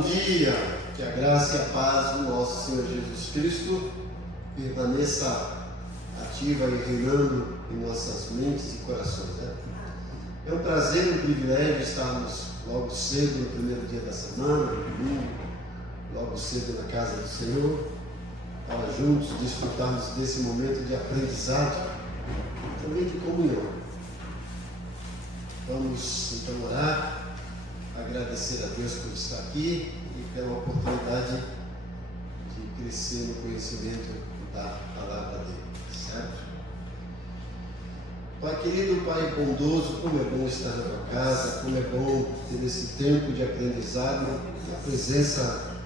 bom dia, que a graça e a paz do nosso Senhor Jesus Cristo permaneça ativa e reinando em nossas mentes e corações, né? É um prazer e um privilégio estarmos logo cedo, no primeiro dia da semana, no domingo, logo cedo na casa do Senhor, para juntos desfrutarmos desse momento de aprendizado e também de comunhão. Vamos então orar, agradecer a Deus por estar aqui e pela oportunidade de crescer no conhecimento da palavra dele, certo? Pai querido, Pai bondoso, como é bom estar na tua casa, como é bom ter esse tempo de aprendizado, a presença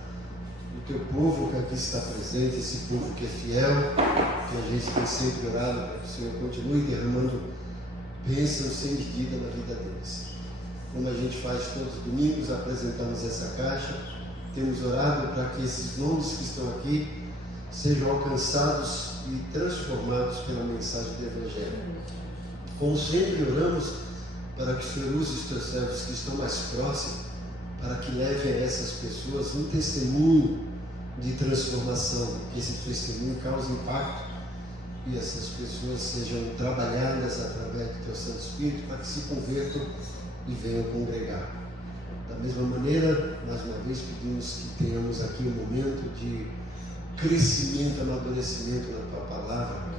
do teu povo que aqui está presente, esse povo que é fiel, que a gente tem sempre orado para que o Senhor continue derramando bênçãos sem medida na vida deles. Como a gente faz todos os domingos, apresentamos essa caixa, temos orado para que esses nomes que estão aqui sejam alcançados e transformados pela mensagem do Evangelho. Como sempre oramos para que o Senhor use os teus servos que estão mais próximos, para que levem a essas pessoas um testemunho de transformação, que esse testemunho cause impacto e essas pessoas sejam trabalhadas através do teu Santo Espírito para que se convertam e venham congregar. Da mesma maneira, mais uma vez pedimos que tenhamos aqui um momento de crescimento, amadurecimento na tua palavra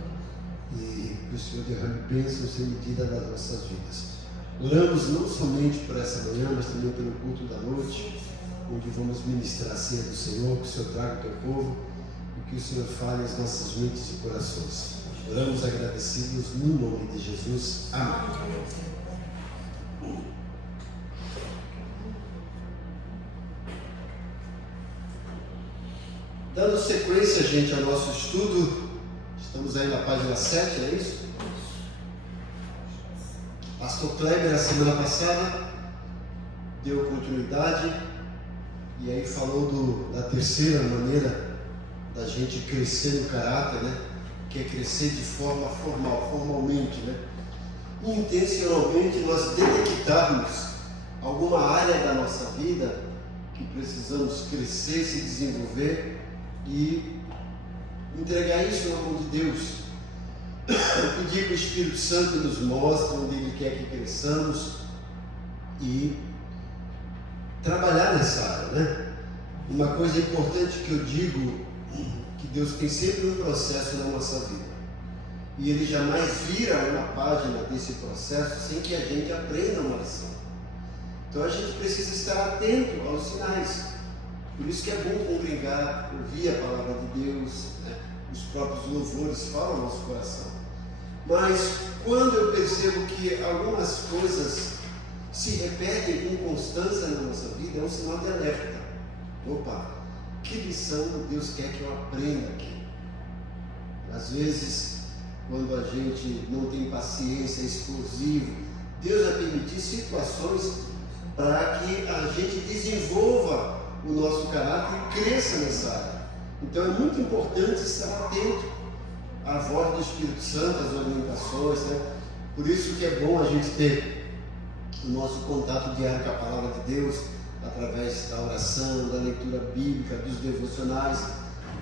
e que o Senhor derrame bênçãos sem medida nas nossas vidas. Oramos não somente por essa manhã, mas também pelo culto da noite, onde vamos ministrar a ceia do Senhor, que o Senhor traga o teu povo e que o Senhor fale as nossas mentes e corações. Oramos agradecidos no nome de Jesus. Amém. Dando sequência, gente, ao nosso estudo, estamos aí na página 7, é isso? Pastor Kleber, na semana passada, deu continuidade e aí falou da terceira maneira da gente crescer no caráter, né? Que é crescer de forma formalmente, né? Intencionalmente nós detectarmos alguma área da nossa vida que precisamos crescer, se desenvolver e entregar isso na mão de Deus. Pedir que o Espírito Santo nos mostre onde Ele quer que cresçamos e trabalhar nessa área, né? Uma coisa importante que eu digo, que Deus tem sempre um processo na nossa vida e Ele jamais vira uma página desse processo sem que a gente aprenda uma lição. Então a gente precisa estar atento aos sinais. Por isso que é bom congregar, ouvir a palavra de Deus, né? Os próprios louvores falam ao nosso coração. Mas quando eu percebo que algumas coisas se repetem com constância na nossa vida, é um sinal de alerta. Opa, que lição Deus quer que eu aprenda aqui? Às vezes, quando a gente não tem paciência, é explosivo, Deus vai permitir situações para que a gente desenvolva o nosso caráter e cresça nessa área. Então é muito importante estar atento à voz do Espírito Santo, às orientações, né? Por isso que é bom a gente ter o nosso contato diário com a palavra de Deus, através da oração, da leitura bíblica, dos devocionais.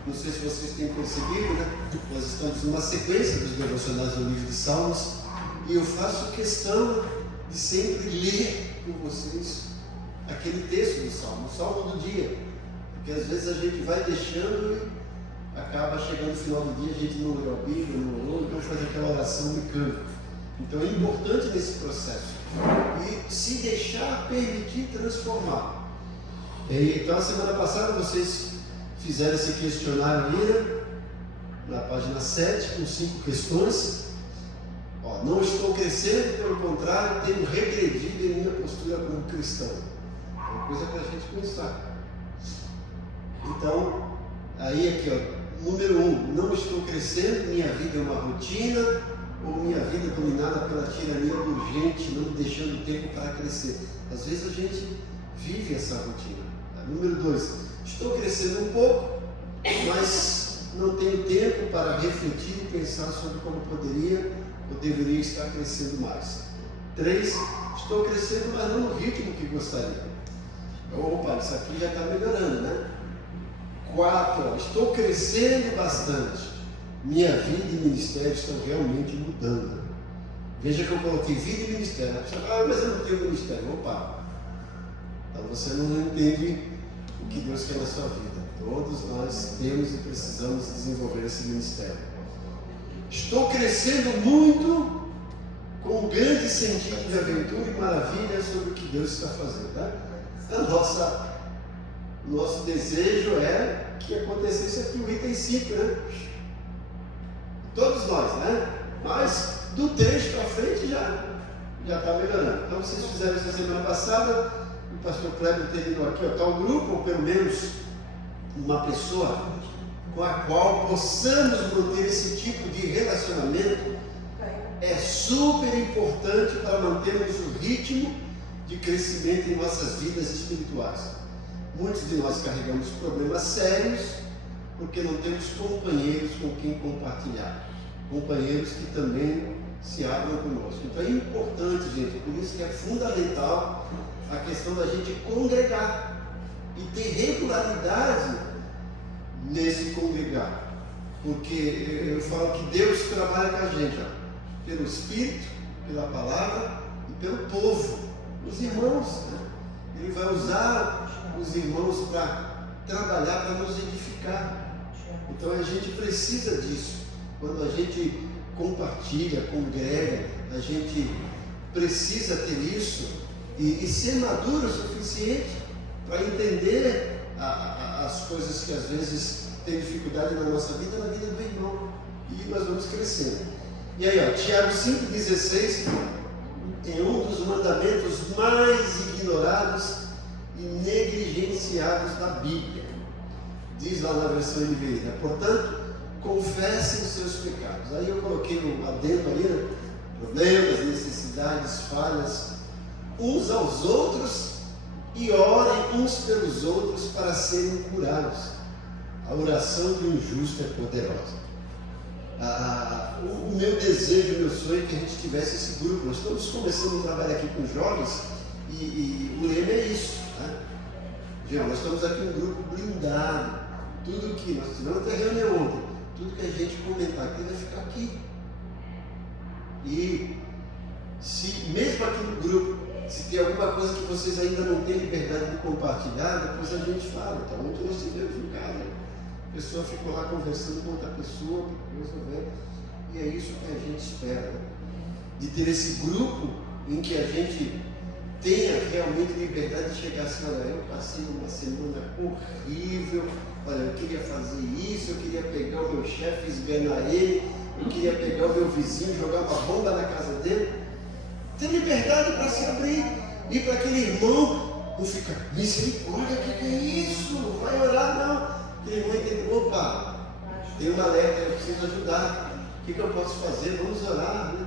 Não sei se vocês têm percebido, né? Nós estamos numa sequência dos devocionais do livro de Salmos e eu faço questão de sempre ler com vocês aquele texto do Salmo, o Salmo do dia, porque às vezes a gente vai deixando e acaba chegando no final do dia, a gente não leu a Bíblia, não orou, então faz aquela oração mecânica. Então é importante nesse processo e se deixar permitir transformar. Então a semana passada vocês fizeram esse questionário ali, na página 7, com 5 questões. Não estou crescendo, pelo contrário, tenho regredido em minha postura como cristão. É uma coisa para a gente pensar. Então, aí aqui, número 1, não estou crescendo, minha vida é uma rotina, ou minha vida é dominada pela tirania do urgente, não me deixando tempo para crescer. Às vezes a gente vive essa rotina. Número 2, estou crescendo um pouco, mas não tenho tempo para refletir e pensar sobre como poderia ou deveria estar crescendo mais. 3, estou crescendo, mas não no ritmo que gostaria. Opa, isso aqui já está melhorando, né? 4, estou crescendo bastante. Minha vida e ministério estão realmente mudando. Veja que eu coloquei vida e ministério. A pessoa, mas eu não tenho ministério. Opa, então você não entende o que Deus quer na sua vida. Todos nós temos e precisamos desenvolver esse ministério. Estou crescendo muito, com um grande sentido de aventura e maravilha sobre o que Deus está fazendo, né? O nosso desejo é que acontecesse aqui o item 5, né? Todos nós, né? Mas do 3 para frente já está melhorando. Então vocês fizeram essa semana passada, o pastor Kleber terminou aqui, está um grupo, ou pelo menos uma pessoa com a qual possamos manter esse tipo de relacionamento. É super importante para mantermos o ritmo de crescimento em nossas vidas espirituais. Muitos de nós carregamos problemas sérios porque não temos companheiros com quem compartilhar, companheiros que também se abram conosco. Então é importante, gente, por isso que é fundamental a questão da gente congregar e ter regularidade nesse congregar, porque eu falo que Deus trabalha com a gente, pelo Espírito, pela Palavra e pelo povo, os irmãos, né? Ele vai usar os irmãos para trabalhar, para nos edificar. Então a gente precisa disso. Quando a gente compartilha, congrega, a gente precisa ter isso e ser maduro o suficiente para entender as coisas que às vezes tem dificuldade na nossa vida, na vida do irmão. E nós vamos crescendo. E aí, Tiago 5,16 é um dos mandamentos mais ignorados e negligenciados da Bíblia. Diz lá na versão NVI, né? Portanto, confessem os seus pecados. Aí eu coloquei um adendo aí, né? Problemas, necessidades, falhas, uns aos outros, e orem uns pelos outros para serem curados. A oração de um justo é poderosa. O meu desejo, o meu sonho é que a gente tivesse esse grupo. Nós estamos começando um trabalho aqui com jovens e o lema é isso, né? Nós estamos aqui um grupo blindado. Tudo que nós tivemos até reunião ontem, tudo que a gente comentar aqui vai ficar aqui. E se mesmo aqui no grupo, se tem alguma coisa que vocês ainda não têm liberdade de compartilhar, depois a gente fala. Então ontem nós tivemos em casa, a pessoa ficou lá conversando com outra pessoa, resolver, e é isso que a gente espera, né? De ter esse grupo em que a gente tenha realmente liberdade de chegar assim, olha, eu passei uma semana horrível, olha, eu queria fazer isso, eu queria pegar o meu chefe, esganar ele, eu queria pegar o meu vizinho, jogar uma bomba na casa dele. Ter liberdade para se abrir, e para aquele irmão não ficar, misericórdia, o que é isso? Não vai orar não. Aquele irmão entende, opa, tem uma alerta, eu preciso ajudar, o que eu posso fazer? Vamos orar, né?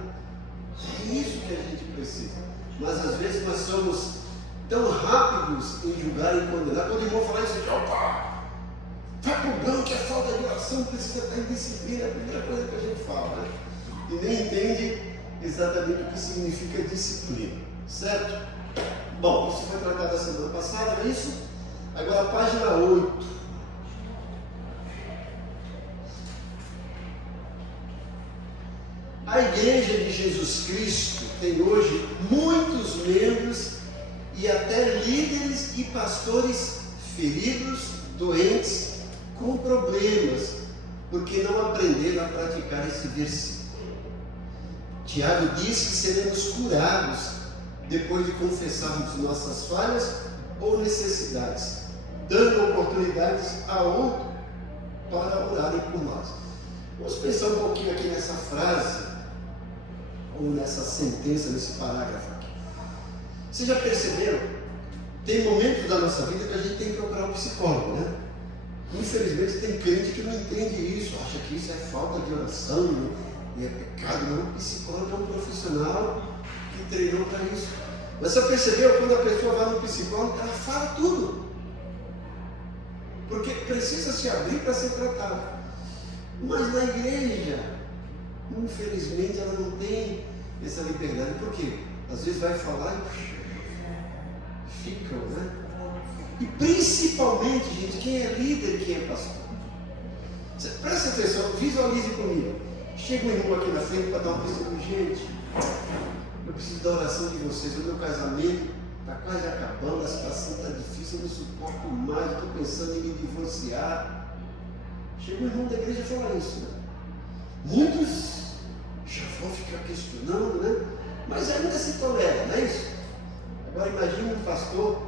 É isso que a gente precisa. Mas às vezes nós somos tão rápidos em julgar e condenar. Quando o irmão falar isso aqui, opa, vai pro banco, é falta de oração, precisa estar em disciplina, é a primeira coisa que a gente fala, né? E nem entende exatamente o que significa disciplina, certo? Bom, isso foi tratado a semana passada, não é isso? Agora, página 8. A Igreja de Jesus Cristo tem hoje muitos membros e até líderes e pastores feridos, doentes, com problemas, porque não aprenderam a praticar esse versículo. Tiago diz que seremos curados depois de confessarmos nossas falhas ou necessidades, dando oportunidades a outro para orarem por nós. Vamos pensar um pouquinho aqui nessa frase, ou nessa sentença, nesse parágrafo aqui. Vocês já perceberam? Tem momentos da nossa vida que a gente tem que procurar um psicólogo, né? Infelizmente tem crente que não entende isso, acha que isso é falta de oração, e é pecado. Não, o psicólogo é um profissional que treinou para isso. Mas você percebeu, quando a pessoa vai no psicólogo, ela fala tudo, porque precisa se abrir para ser tratado. Mas na igreja, infelizmente, ela não tem essa liberdade. Por quê? Às vezes vai falar e ficam, né? E principalmente, gente, quem é líder e quem é pastor. Presta atenção, visualize comigo. Chega um irmão aqui na frente para dar uma testemunho. Gente, eu preciso da oração de vocês. O meu casamento está quase acabando, a situação está difícil, eu não suporto mais, estou pensando em me divorciar. Chega um irmão da igreja e fala isso, né? Muitos já vão ficar questionando, né? Mas ainda se tolera, não é isso? Agora imagine um pastor,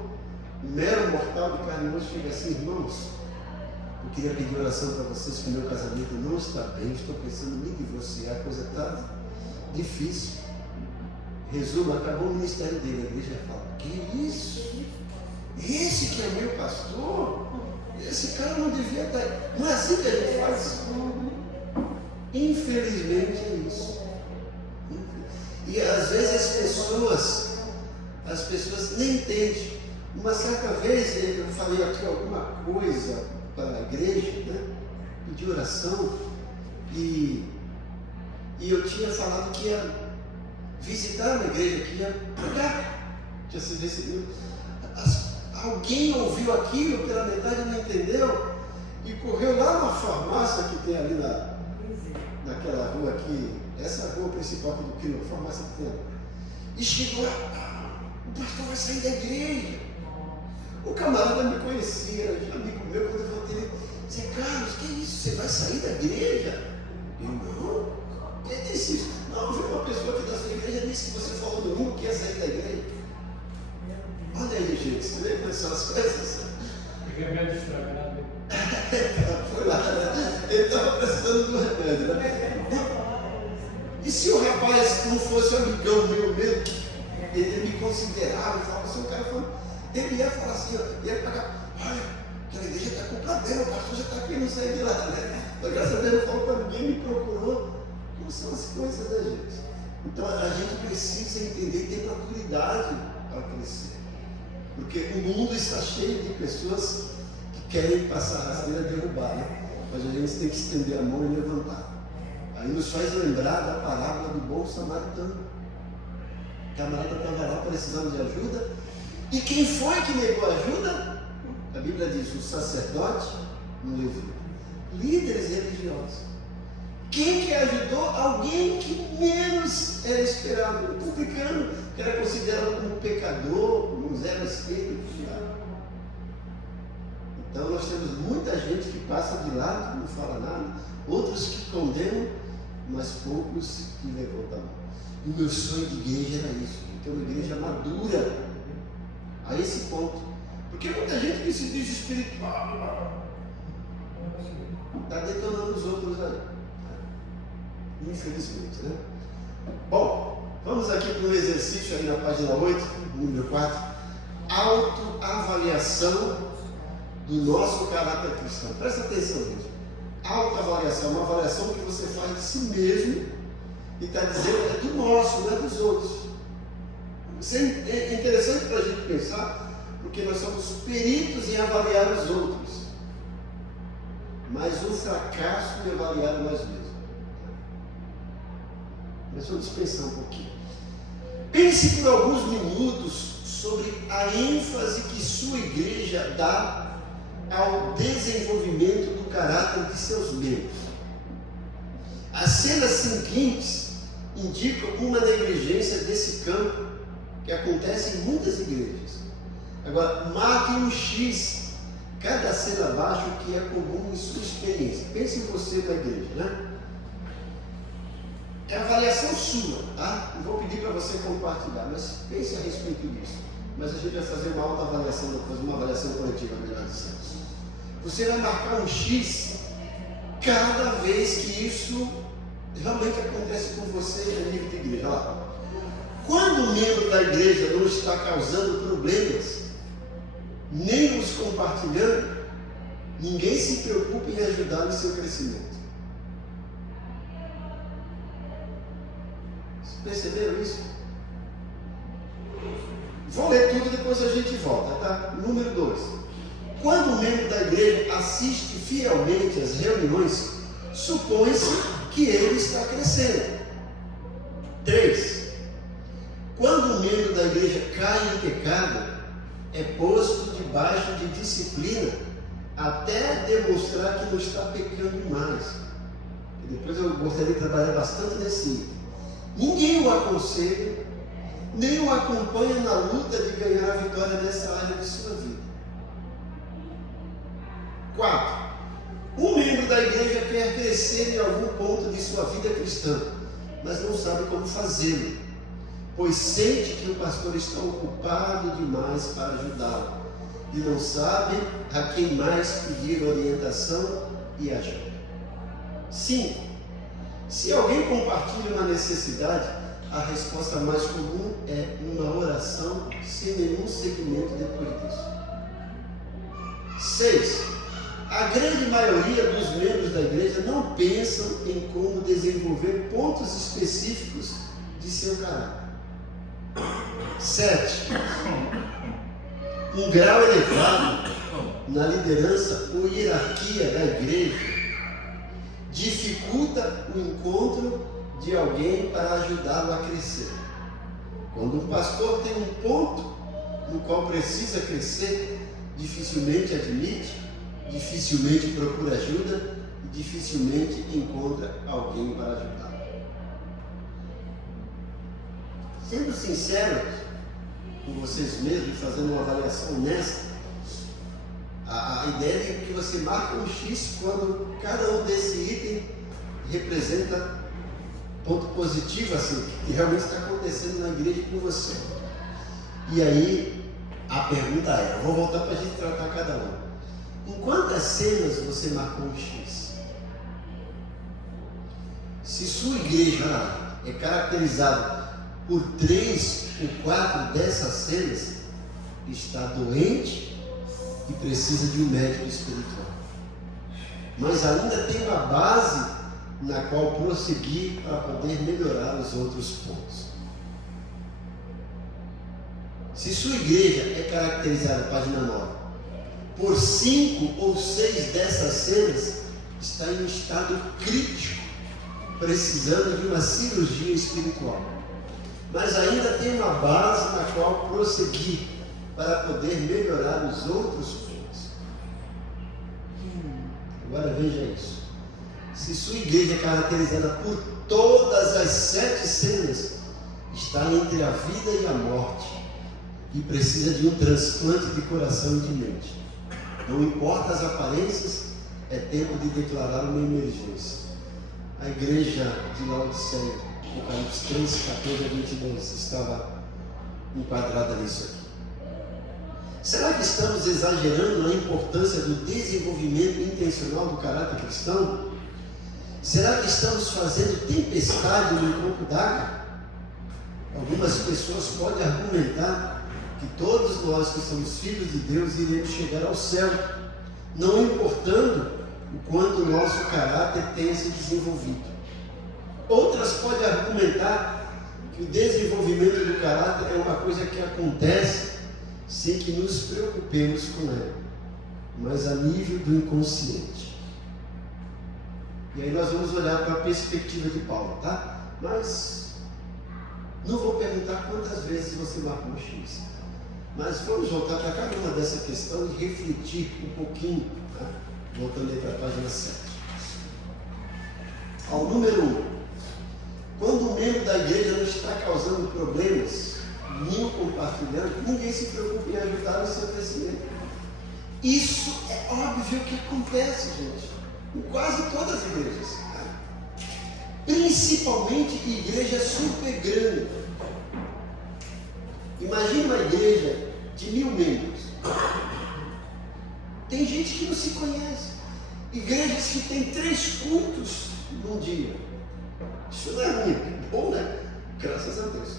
um mero mortal de carne e osso, chega assim: irmãos, eu queria pedir oração para vocês que o meu casamento não está bem, estou pensando em me divorciar, a coisa está difícil. Resumo, acabou o ministério dele, a igreja fala: que isso? Esse que é meu pastor? Esse cara não devia estar. Não é assim que a gente faz? Infelizmente é isso. E às vezes as pessoas nem entendem. Uma certa vez eu falei aqui alguma coisa para a igreja, né? Pedi oração e eu tinha falado que ia visitar uma igreja, que ia pregar, tinha sido recebido. Alguém ouviu aquilo pela metade, não entendeu e correu lá na farmácia que tem ali naquela rua aqui, essa rua principal do Quilo, a farmácia que tem ali, e chegou lá: o pastor vai sair da igreja. O camarada me conhecia, era amigo meu. Quando eu voltei, ele disse: Carlos, que isso? Você vai sair da igreja? Eu: não. Quem disse isso? Não, viu uma pessoa aqui da sua igreja disse que você falou domingo que ia sair da igreja. Olha aí, gente, você vê como são as coisas. Remédio estragado. Foi lá, né? Ele estava precisando do remédio, né? E se o rapaz não fosse um amigão meu mesmo, ele me considerava e falava assim, o cara falou, ele ia falar assim, ia pagar: olha, aquela igreja está com problema, o pastor já está querendo sair de lá, né? Mas graças a Deus não falou para ninguém, me procurou. Como são as coisas da gente? Então a gente precisa entender e ter maturidade para crescer. Porque o mundo está cheio de pessoas que querem passar a rasteira e derrubar, né? Mas a gente tem que estender a mão e levantar. Aí nos faz lembrar da parábola do bom samaritano. O camarada estava lá precisando de ajuda. E quem foi que negou ajuda? A Bíblia diz: o sacerdote no Levita, líderes religiosos. Quem que ajudou? Alguém que menos era esperado. O publicano, que era considerado como pecador, como um zero esquerdo. Então nós temos muita gente que passa de lado, não fala nada, outros que condenam, mas poucos que levantam a mão. O meu sonho de igreja era isso, ter uma igreja madura a esse ponto. Porque muita gente que se diz espiritual está detonando os outros aí. Infelizmente, né? Bom, vamos aqui para um exercício aí na página 8, número 4. Autoavaliação do nosso caráter cristão. Presta atenção, gente. Autoavaliação é uma avaliação que você faz de si mesmo e está dizendo é do nosso, não é dos outros. Isso é interessante para a gente pensar, porque nós somos peritos em avaliar os outros, mas um fracasso em avaliar nós mesmos. Mas vamos pensar um pouquinho. Pense por alguns minutos sobre a ênfase que sua igreja dá ao desenvolvimento do caráter de seus membros. As cenas seguintes indicam uma negligência desse campo que acontece em muitas igrejas. Agora, marque um X cada cena abaixo que é comum em sua experiência. Pense em você na igreja, né? É avaliação sua, tá? Não vou pedir para você compartilhar, mas pense a respeito disso. Mas a gente vai fazer uma autoavaliação depois, uma avaliação coletiva, melhor dizendo. Você vai marcar um X cada vez que isso realmente acontece com você no nível de igreja. Olha lá. Quando o membro da igreja não está causando problemas, nem os compartilhando, ninguém se preocupa em ajudar no seu crescimento. Perceberam isso? Vou ler tudo e depois a gente volta, tá? Número 2. Quando o membro da igreja assiste fielmente às reuniões, supõe-se que ele está crescendo. 3. Quando o membro da igreja cai em pecado, é posto debaixo de disciplina até demonstrar que não está pecando mais. E depois eu gostaria de trabalhar bastante nesse item. Ninguém o aconselha, nem o acompanha na luta de ganhar a vitória nessa área de sua vida. 4. Um membro da igreja quer crescer em algum ponto de sua vida cristã, mas não sabe como fazê-lo, pois sente que o pastor está ocupado demais para ajudá-lo e não sabe a quem mais pedir orientação e ajuda. 5. Se alguém compartilha uma necessidade, a resposta mais comum é uma oração sem nenhum segmento depois disso. 6. A grande maioria dos membros da igreja não pensam em como desenvolver pontos específicos de seu caráter. 7. Um grau elevado na liderança ou hierarquia da igreja dificulta o encontro de alguém para ajudá-lo a crescer. Quando um pastor tem um ponto no qual precisa crescer, dificilmente admite, dificilmente procura ajuda e dificilmente encontra alguém para ajudá-lo. Sendo sinceros com vocês mesmos, fazendo uma avaliação honesta, a ideia é que você marca um X quando cada um desse item representa ponto positivo, assim, que realmente está acontecendo na igreja com você. E aí a pergunta é, eu vou voltar para a gente tratar cada um. Em quantas cenas você marcou um X? Se sua igreja é caracterizada por 3 ou 4 dessas cenas, está doente e precisa de um médico espiritual. Mas ainda tem uma base na qual prosseguir para poder melhorar os outros pontos. Se sua igreja é caracterizada, página 9, por 5 ou 6 dessas cenas, está em um estado crítico, precisando de uma cirurgia espiritual. Mas ainda tem uma base na qual prosseguir para poder melhorar os outros pontos. Agora veja isso. Se sua igreja é caracterizada por todas as 7 cenas, está entre a vida e a morte e precisa de um transplante de coração e de mente. Não importa as aparências, é tempo de declarar uma emergência. A igreja de Laodiceia, Apocalipse 3, 14 a 22, estava enquadrada nisso aqui. Será que estamos exagerando na importância do desenvolvimento intencional do caráter cristão? Será que estamos fazendo tempestade no copo d'água? Algumas pessoas podem argumentar que todos nós que somos filhos de Deus iremos chegar ao céu, não importando o quanto o nosso caráter tenha se desenvolvido. Outras podem argumentar que o desenvolvimento do caráter é uma coisa que acontece sem que nos preocupemos com ela, mas a nível do inconsciente. E aí nós vamos olhar para a perspectiva de Paulo, tá? Mas não vou perguntar quantas vezes você marcou o X. Mas vamos voltar para cada uma dessa questão e refletir um pouquinho, tá? Voltando aí para a página 7. Ao número 1. Quando um membro da igreja não está causando problemas, nem compartilhando, ninguém se preocupa em ajudar no seu crescimento. Isso é óbvio que acontece, gente, em quase todas as igrejas, tá? Principalmente igreja super grande. Imagina uma igreja de 1000 membros. Tem gente que não se conhece. Igrejas que tem 3 cultos num dia. Isso não é ruim, é bom, né? Graças a Deus.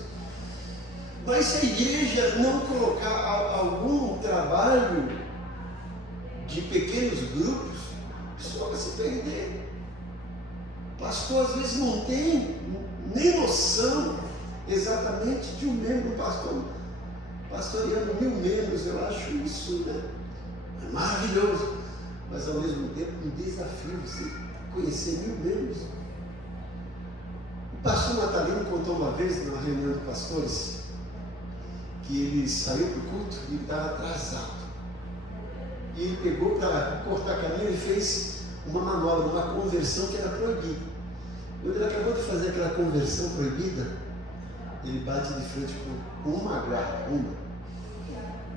Mas se a igreja não colocar algum trabalho de pequenos grupos, só vai se perder. O pastor às vezes não tem nem noção exatamente de um membro pastoreando 1000 membros. Eu acho isso, né? É maravilhoso, mas ao mesmo tempo um desafio você conhecer 1000 membros. O pastor Natalino contou uma vez numa reunião de pastores que ele saiu para o culto e estava atrasado. E ele pegou para cortar caminho e fez uma manobra, uma conversão que era proibida. Quando ele acabou de fazer aquela conversão proibida, ele bate de frente com uma guarda,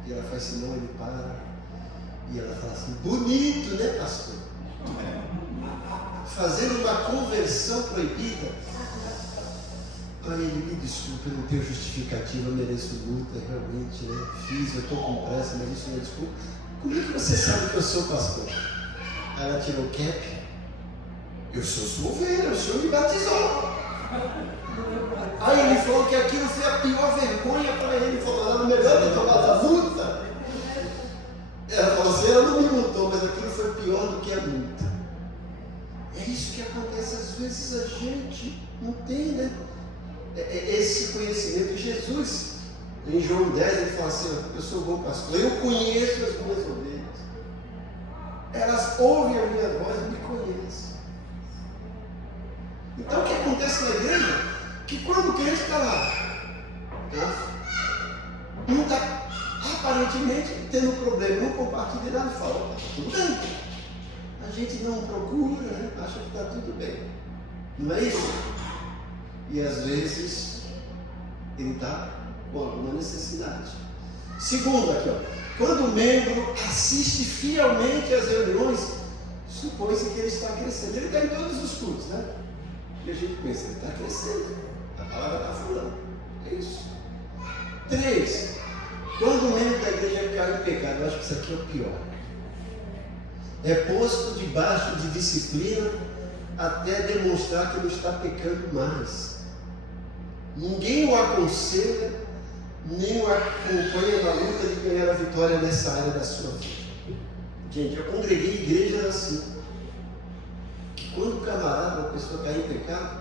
e ela faz sinal, ele para, e ela fala assim: bonito, né, pastor? Fazendo uma conversão proibida. Aí ele: me desculpe, eu não tenho justificativa, eu mereço multa, realmente, né? Fiz, eu estou com pressa, mas isso não é desculpa. Como é que você sabe que eu sou pastor? Aí ela tirou o cap. Eu sou sua ovelha, o senhor me batizou. Aí ele falou que aquilo foi a pior vergonha para ele. Ele falou: era melhor ter tomado a multa. Ela falou assim: ela não me multou, mas aquilo foi pior do que a multa. É isso que acontece às vezes, a gente não tem, né? Esse conhecimento de Jesus. Em João 10 ele fala assim: eu sou bom pastor, eu conheço as minhas ovelhas, elas ouvem a minha voz e me conhecem. Então o que acontece na igreja? Que quando o crente está lá, não está aparentemente tendo problema, não compartilha nada e fala: está tudo bem. A gente não procura, né? Acha que está tudo bem. Não é isso? E às vezes ele está com alguma necessidade. Segundo, aqui, quando o membro assiste fielmente às reuniões, supõe-se que ele está crescendo. Ele está em todos os cultos, né? E a gente pensa: ele está crescendo, a palavra está falando. É isso. 3. Quando o membro da igreja cai em pecado, eu acho que isso aqui é o pior. É posto debaixo de disciplina até demonstrar que não está pecando mais. Ninguém o aconselha, nem o acompanha na luta de ganhar a vitória nessa área da sua vida. Gente, eu congreguei igrejas assim, que quando o camarada, a pessoa cai em pecado,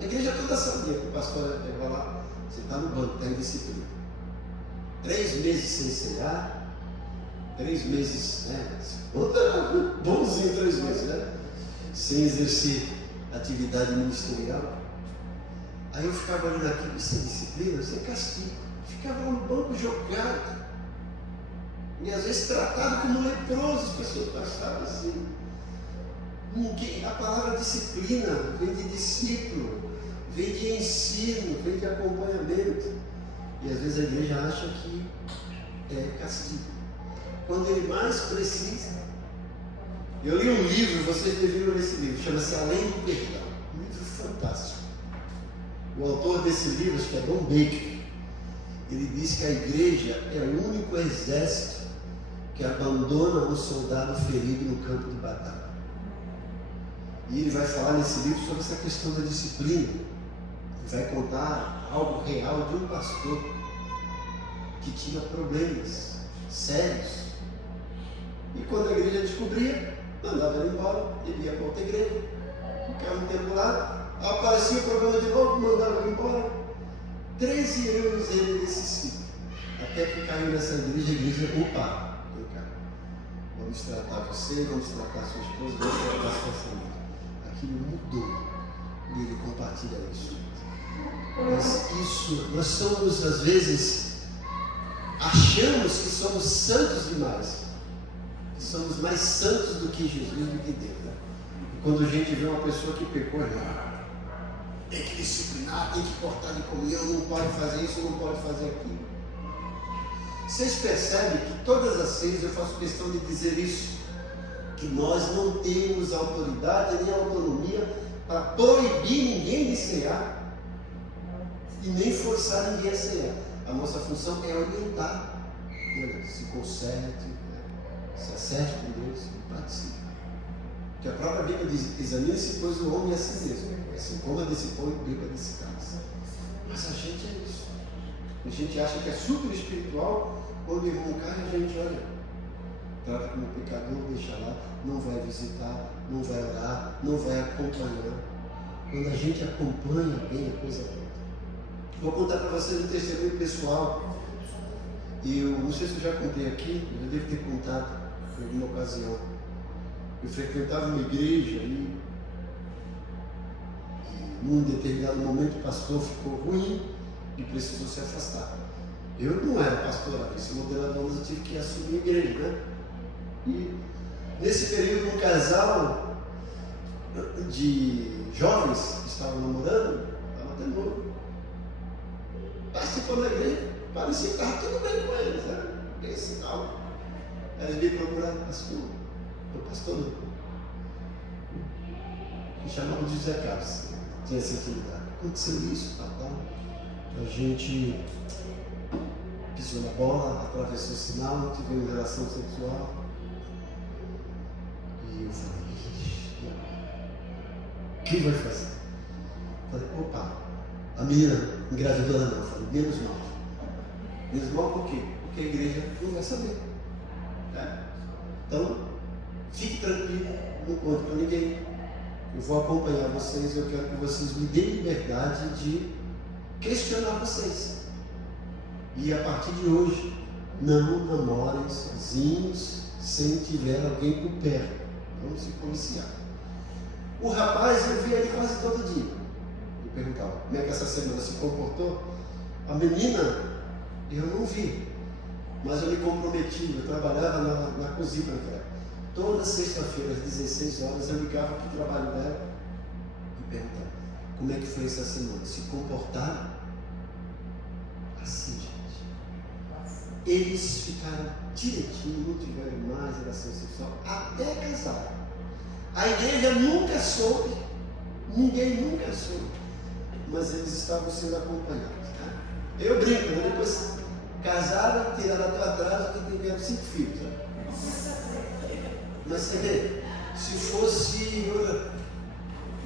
a igreja toda sabia que o pastor ia lá: você está no banco, está em disciplina. 3 meses sem cear, 3 meses, né? Bonzinho 3 meses, né? Sem exercer atividade ministerial. Aí eu ficava olhando aquilo: isso é disciplina, isso é castigo. Ficava lá no banco jogado. E às vezes tratado como leproso, as pessoas passavam assim. A palavra disciplina vem de discípulo, vem de ensino, vem de acompanhamento. E às vezes a igreja acha que é castigo, quando ele mais precisa. Eu li um livro, vocês deveriam ler esse livro, chama-se Além do Perdão. Um livro fantástico. O autor desse livro, acho que é Don Baker, ele diz que a igreja é o único exército que abandona um soldado ferido no campo de batalha. E ele vai falar nesse livro sobre essa questão da disciplina. Ele vai contar algo real de um pastor que tinha problemas sérios. E quando a igreja descobria, mandava ele embora, ele ia para outra igreja, ficava um tempo lá, aparecia o problema de novo, mandava ele embora. 13 anos ele nesse ciclo, até que caiu nessa igreja, a igreja: opa, vem cá, vamos tratar você, vamos tratar sua esposa, vamos tratar sua família. Aquilo mudou, e ele compartilha isso. Mas isso, nós somos às vezes, achamos que somos santos demais, que somos mais santos do que Jesus e do que Deus, né? E quando a gente vê uma pessoa que pecou, tem que disciplinar, tem que cortar de comunhão, não pode fazer isso, não pode fazer aquilo. Vocês percebem que todas as vezes eu faço questão de dizer isso, que nós não temos autoridade nem autonomia para proibir ninguém de cear e nem forçar ninguém a cear. A nossa função é orientar. Se conserte, se acerte com Deus e participe. Porque a própria Bíblia diz: examine-se, pois, o homem a si mesmo, assim coma desse pão e beba desse cálice. Mas a gente é isso. A gente acha que é super espiritual. Quando o irmão cai, a gente olha, trata como pecador, deixa lá, não vai visitar, não vai orar, não vai acompanhar. Quando a gente acompanha bem, a coisa toda. Vou contar para vocês um testemunho pessoal. E eu não sei se eu já contei aqui, eu devo ter contado em alguma ocasião. Eu frequentava uma igreja e num determinado momento o pastor ficou ruim e precisou se afastar. Eu não era pastor, esse moderador eu tive que assumir a igreja, né? E nesse período um casal de jovens que estavam namorando, estava até novo, participou da igreja, parecia que estava tudo bem com eles, né? Esse tal. Aí eles me procuraram, pastor, não. Me chamavam de José Carlos, tinha essa intimidade. Aconteceu isso, tal. A gente pisou na bola, atravessou o sinal, tivemos relação sexual. E eu falei, o que vai fazer? Falei, opa, a menina engravidou não. Falei, menos mal. Menos mal por quê? Porque a igreja não vai saber. Então, fique tranquilo, não conte para ninguém. Eu vou acompanhar vocês, eu quero que vocês me deem liberdade de questionar vocês. E a partir de hoje, não namorem sozinhos sem tiver alguém por perto. Vamos se policiar. O rapaz, eu via ele quase todo dia. Eu perguntava, como é que essa semana se comportou? A menina, eu não vi. Mas eu me comprometi, eu trabalhava na cozinha naquela época. Toda sexta-feira, às 16 horas, eu ligava para o trabalho dela e perguntava, como é que foi essa semana? Se comportaram? Assim, gente. Eles ficaram direitinho, não tiveram mais relação sexual, até casar. A igreja nunca soube, ninguém nunca soube, mas eles estavam sendo acompanhados. Tá? Eu brinco, né? Depois casaram, tiraram a tua atrás e tiveram 5 filhos. Né? Mas você vê, se fosse, eu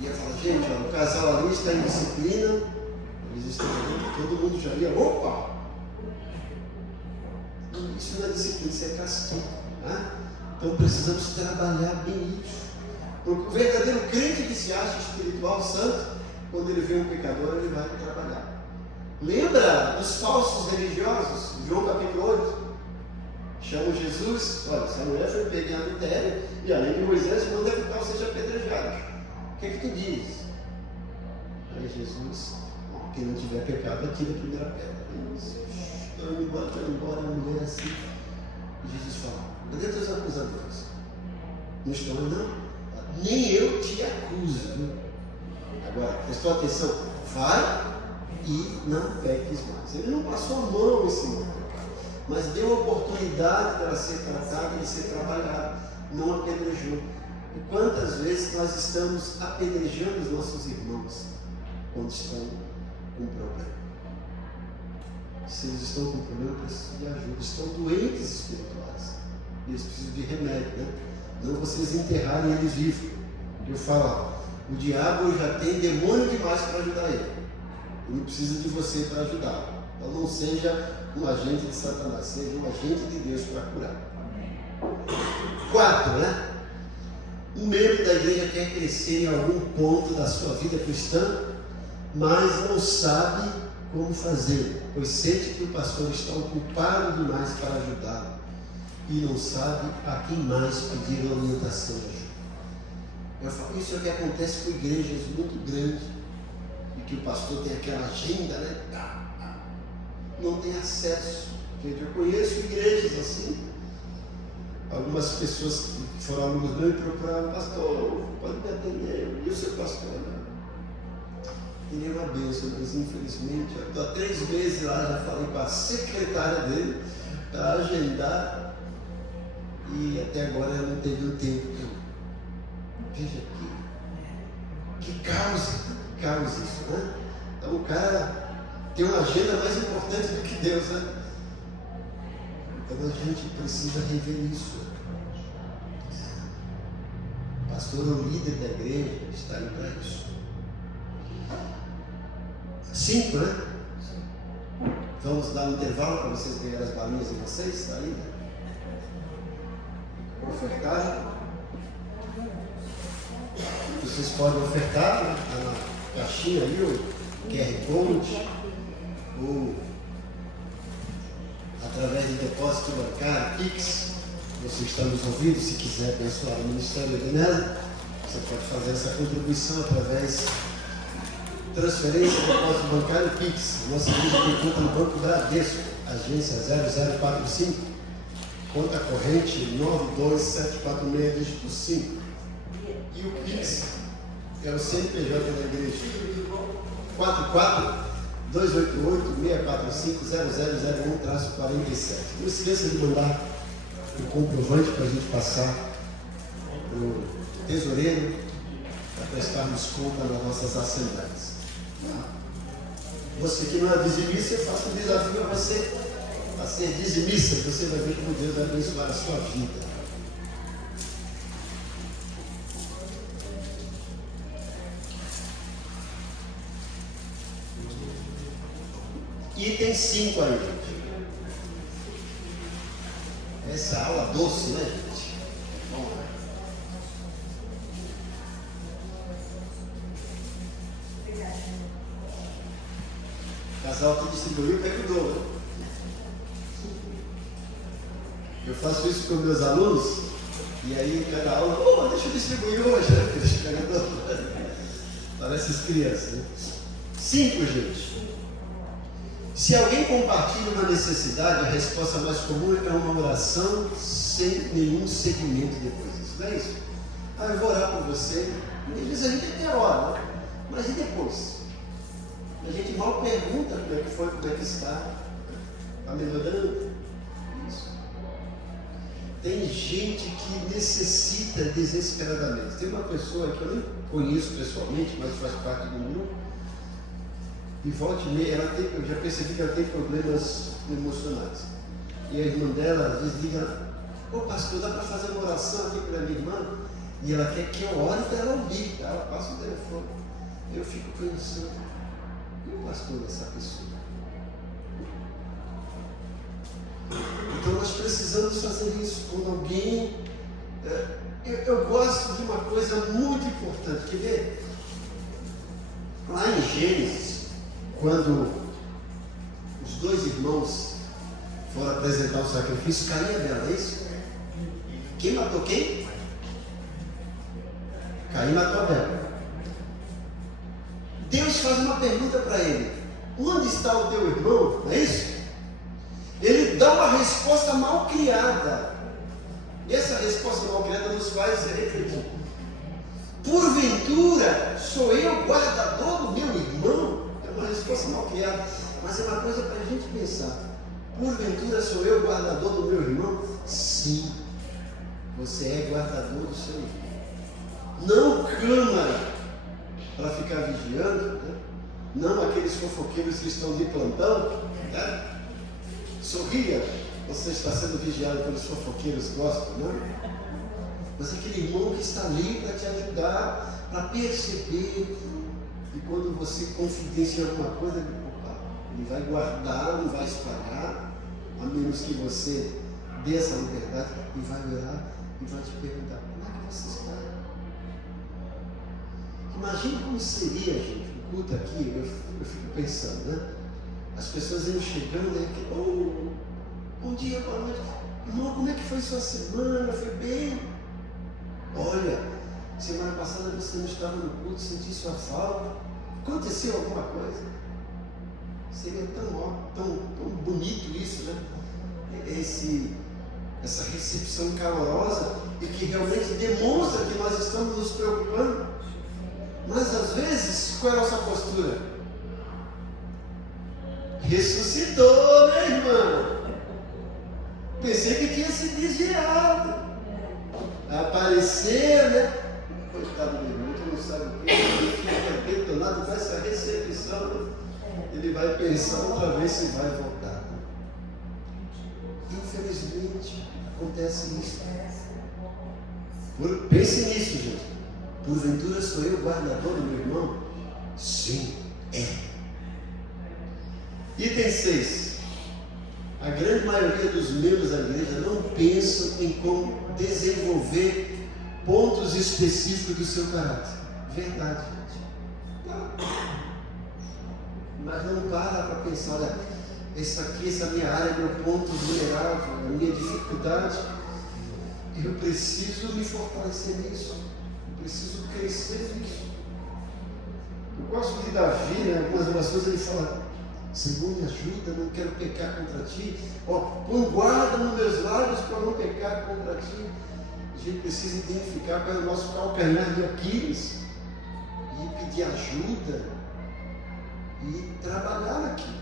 ia falar, gente, ó, o casal ali está em disciplina, eles estão ali, todo mundo já ia, opa! Isso não é disciplina, isso é castigo. Né? Então precisamos trabalhar bem isso. Porque o verdadeiro crente que se acha espiritual santo, quando ele vê um pecador, ele vai trabalhar. Lembra dos falsos religiosos? João capítulo 8. Chamam Jesus, olha, essa mulher foi pega em adultério e além de Moisés manda que tal seja apedrejado. O que é que tu diz? Aí Jesus, quem não tiver pecado, atira a primeira pedra. Estou indo embora, a mulher assim. E Jesus fala, cadê teus acusadores? Não estão, não? Nem eu te acuso. Viu? Agora, prestou atenção, vai e não peques mais. Ele não passou a mão em cima do pecado, mas deu oportunidade para ser tratado e ser trabalhado, não apedrejou. E quantas vezes nós estamos apedrejando os nossos irmãos quando estão com problema? Se eles estão com problema, precisam de ajuda, estão doentes espirituais, eles precisam de remédio, né? Não vocês enterrarem ele vivo. Eu falo, o diabo já tem demônio demais para ajudar ele. Ele não precisa de você para ajudá-lo. Então não seja um agente de Satanás, seja um agente de Deus para curar. 4, né? Um membro da igreja quer crescer em algum ponto da sua vida cristã, mas não sabe como fazer, pois sente que o pastor está ocupado demais para ajudá-lo e não sabe a quem mais pedir orientação e ajuda. Eu falo, isso é o que acontece com igrejas muito grandes, e que o pastor tem aquela agenda, né? Não tem acesso. Gente, eu conheço igrejas assim. Algumas pessoas que foram alunos meus me procuraram, pastor, pode me atender? E o seu pastor? Ele é uma bênção, mas infelizmente, eu estou há 3 meses lá, já falei com a secretária dele para agendar e até agora ela não teve o tempo. Veja que causa isso, né? Então o cara tem uma agenda mais importante do que Deus, né? Então a gente precisa rever isso. O pastor, o líder da igreja, está aí para isso. 5, né? Vamos dar um intervalo para vocês ganharem as balinhas de vocês, está aí, né? Ofertar. Vocês podem ofertar, né? Está na caixinha ali, o QR Code, ou através do depósito bancário, Pix. Você está nos ouvindo, se quiser abençoar o Ministério Ebenezer, você pode fazer essa contribuição através Transferência, depósito bancário Pix. Nossa igreja tem conta no Banco Bradesco, agência 0045, conta corrente 92746, dígito 5. E o Pix é o CNPJ da igreja. 44-288-645-0001-47. Não esqueça de mandar o comprovante para a gente passar para o tesoureiro para prestarmos conta nas nossas assembleias. Você que não é dizimista, eu faço um desafio a você a ser dizimista. Você vai ver como Deus vai abençoar a sua vida. Item 5 aí, gente. Essa aula doce, né, gente? Bom, né? O casal que distribuiu pegou, né? Eu faço isso com meus alunos, e aí cada aula, deixa eu distribuir hoje, né? Parece as crianças, né? 5, gente. Se alguém compartilha uma necessidade, a resposta mais comum é uma oração sem nenhum segmento depois disso. Não é isso? Eu vou orar por você. Às vezes a gente até ora, né? Mas e depois? A gente mal pergunta como é que foi, como é que está. Está melhorando? Isso. Tem gente que necessita desesperadamente. Tem uma pessoa que eu nem conheço pessoalmente, mas faz parte do grupo. E volta e meia, eu já percebi que ela tem problemas emocionais. E a irmã dela, às vezes, liga: pastor, dá para fazer uma oração aqui para a minha irmã? E ela quer que eu ore para ela ouvir. Ela passa o telefone. Eu fico pensando: e o pastor dessa pessoa? Então nós precisamos fazer isso quando alguém. Eu gosto de uma coisa muito importante. Quer ver? Lá em Gênesis, quando os 2 irmãos foram apresentar o sacrifício, Caim e Abel, é isso? Quem matou quem? Caim matou Abel. Deus faz uma pergunta para ele: onde está o teu irmão? Não é isso? Ele dá uma resposta mal criada. E essa resposta mal criada nos faz refletir. Porventura sou eu guardador do meu irmão? Uma resposta mal criada, mas é uma coisa para a gente pensar. Porventura sou eu guardador do meu irmão? Sim, você é guardador do seu irmão. Não câmara para ficar vigiando, né? Não aqueles fofoqueiros que estão de plantão, né? Sorria, você está sendo vigiado pelos fofoqueiros gospel, não? Mas aquele irmão que está ali para te ajudar, para perceber. E quando você confidencia alguma coisa, ele vai guardar, não vai espalhar, a menos que você dê essa liberdade, e vai orar e vai te perguntar: como é que você está? Imagina como seria, gente, o culto aqui. Eu fico pensando, né? As pessoas iam chegando, né? Bom dia, boa noite. Irmão, como é que foi sua semana? Foi bem? Olha, semana passada você não estava no culto, senti sua falta. Aconteceu alguma coisa? Seria tão bonito isso, né? Essa recepção calorosa e que realmente demonstra que nós estamos nos preocupando. Mas às vezes, qual é a nossa postura? Ressuscitou, né, irmão? Pensei que tinha se desviado. Apareceu, né? Coitado do irmão, tu não sabe o que, ele fica detonado com essa recepção, né? Ele vai pensar outra vez se vai voltar. Infelizmente, acontece isso. Pense nisso, gente. Porventura sou eu guardador do meu irmão? Sim, é. Item 6. A grande maioria dos membros da igreja não pensam em como desenvolver pontos específicos do seu caráter. Verdade, gente. Mas não para pensar: olha, essa minha área, meu ponto vulnerável, a minha dificuldade. Eu preciso me fortalecer nisso. Eu preciso crescer nisso. O gosto de Davi, né? Algumas orações ele fala: Senhor, me ajuda, não quero pecar contra ti. Põe guarda nos meus lábios para não pecar contra ti. A gente precisa identificar qual é o nosso calcanhar de Aquiles e pedir ajuda e trabalhar aqui.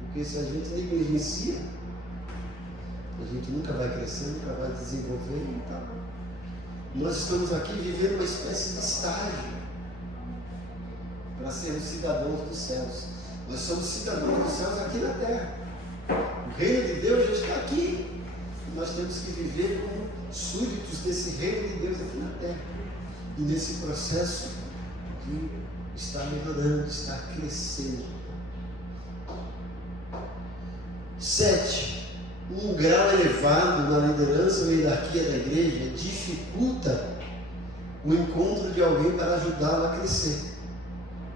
Porque se a gente negligencia, a gente nunca vai crescer, nunca vai desenvolver e tal. Nós estamos aqui vivendo uma espécie de estágio para sermos cidadãos dos céus. Nós somos cidadãos dos céus aqui na terra. O reino de Deus já está aqui. E nós temos que viver como súditos desse reino de Deus aqui na terra. E nesse processo de estar melhorando, estar crescendo. 7. Um grau elevado na liderança ou hierarquia da igreja dificulta o encontro de alguém para ajudá-lo a crescer.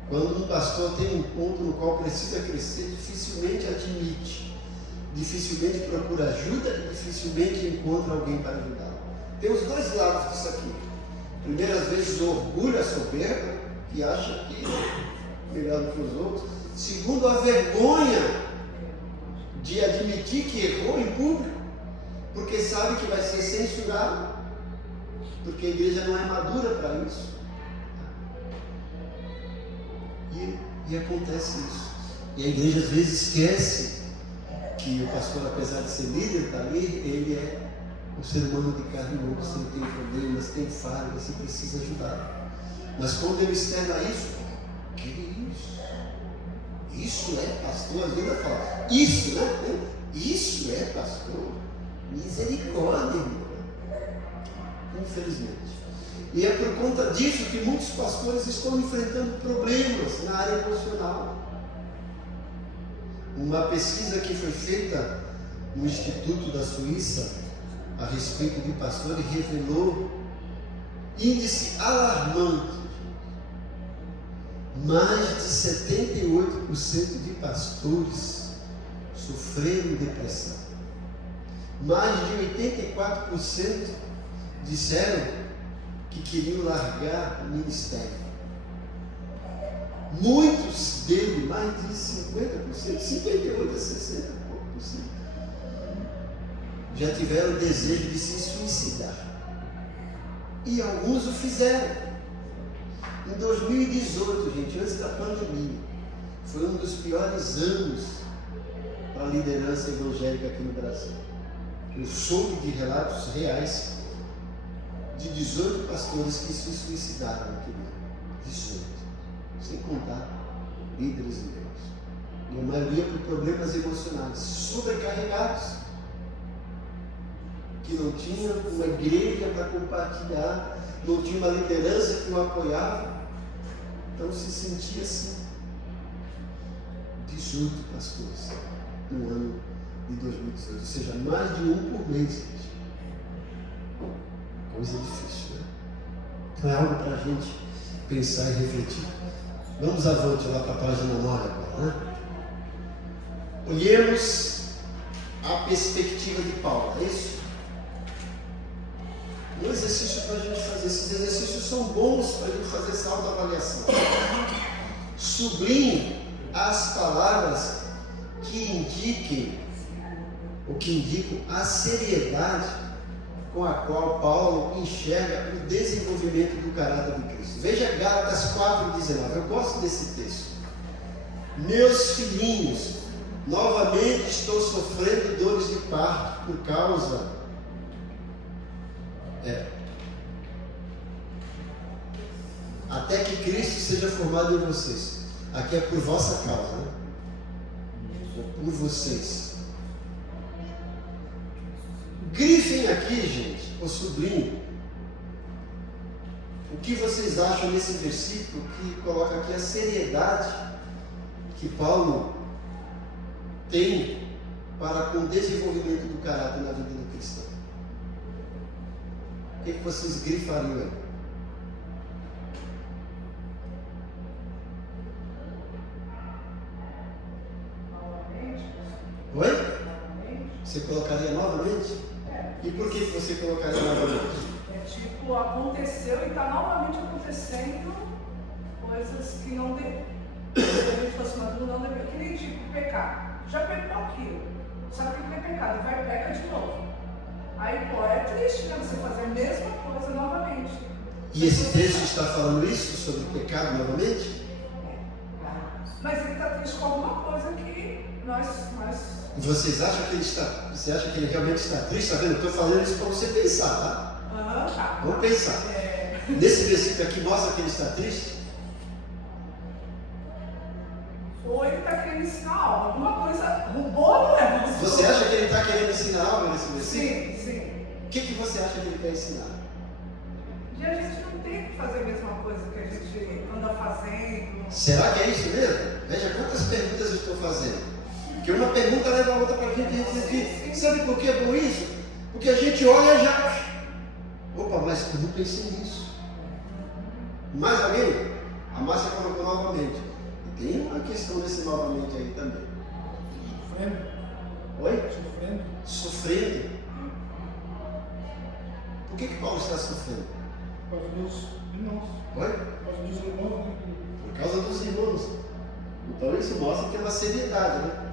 Quando um pastor tem um encontro no qual precisa crescer, dificilmente admite, dificilmente procura ajuda e dificilmente encontra alguém para ajudá-lo. Tem os dois lados disso aqui. Primeiro, às vezes, o orgulho, a soberba, que acha que é melhor do que os outros. Segundo, a vergonha de admitir que errou em público, porque sabe que vai ser censurado, porque a igreja não é madura para isso. E acontece isso. E a igreja às vezes esquece que o pastor, apesar de ser líder, está ali, ele é um ser humano de carne e osso, ele tem problemas, tem falhas e precisa ajudar. Mas quando ele externa isso, que isso? Isso é pastor? Às vezes fala, isso, né? Isso é pastor? Misericórdia, irmão. Infelizmente. E é por conta disso que muitos pastores estão enfrentando problemas na área emocional. Uma pesquisa que foi feita no Instituto da Suíça a respeito de pastores revelou índice alarmante. Mais de 78% de pastores sofreram depressão. Mais de 84% disseram que queriam largar o ministério. Muitos deles, mais de 50%, 58% a 60%, já tiveram o desejo de se suicidar. E alguns o fizeram. Em 2018, gente, antes da pandemia, foi um dos piores anos para a liderança evangélica aqui no Brasil. Eu soube de relatos reais de 18 pastores que se suicidaram naquele ano. 18. Sem contar líderes de Deus. E a maioria por problemas emocionais, sobrecarregados. Que não tinha uma igreja para compartilhar, não tinha uma liderança que o apoiava. Então se sentia assim. 18 pastores no ano de 2018. Ou seja, mais de um por mês, gente. Coisa difícil, né? Então é algo para a gente pensar e refletir. Vamos avante lá para a página 9 agora, né? Olhemos a perspectiva de Paulo, é isso? Um exercício para a gente fazer. Esses exercícios são bons para a gente fazer essa autoavaliação. Sublinhe as palavras que indiquem, ou que indicam a seriedade com a qual Paulo enxerga o desenvolvimento do caráter de Cristo. Veja Gálatas 4,19. Eu gosto desse texto. Meus filhinhos, novamente estou sofrendo dores de parto por causa até que Cristo seja formado em vocês. Aqui é por vossa causa, né? Ou por vocês. Grifem aqui, gente, ou sublinhem, o que vocês acham nesse versículo que coloca aqui a seriedade que Paulo tem para com o desenvolvimento do caráter na vida do cristão. O que vocês grifariam aí? Oi? Você colocaria novamente? E por que você colocaria novamente? É tipo, aconteceu e está novamente acontecendo coisas que não deve. Se a gente fosse maduro, não deve. Que nem tipo pecar. Já pecou aquilo. Sabe que é pecado, vai e peca de novo. Aí, pô, é triste, né? Você fazer a mesma coisa novamente. E esse texto está falando isso, sobre o pecado novamente? Mas ele está triste com alguma coisa que nós E vocês acham que ele está, você acha que ele realmente está triste? Está vendo? Eu estou falando isso para você pensar, tá? tá. Vamos pensar. Nesse versículo aqui mostra que ele está triste? Ou ele está querendo ensinar algo, alguma coisa boa, não é? Você acha que ele está querendo ensinar algo nesse versículo? Sim. O que você acha que ele quer ensinar? E a gente não tem que fazer a mesma coisa que a gente anda fazendo. Será que é isso mesmo? Veja quantas perguntas eu estou fazendo. Porque uma pergunta leva a outra para a gente refletir. Sabe por que é bom isso? Porque a gente olha e já... Opa, mas eu não pensei nisso. Mais alguém? A Márcia colocou novamente. E tem uma questão desse novamente aí também. Sofrendo. Oi? Sofrendo. Sofrendo. Por que Paulo está sofrendo? Por causa dos irmãos. Oi? Por causa dos irmãos. Por causa dos irmãos. Então isso mostra que é uma seriedade, né?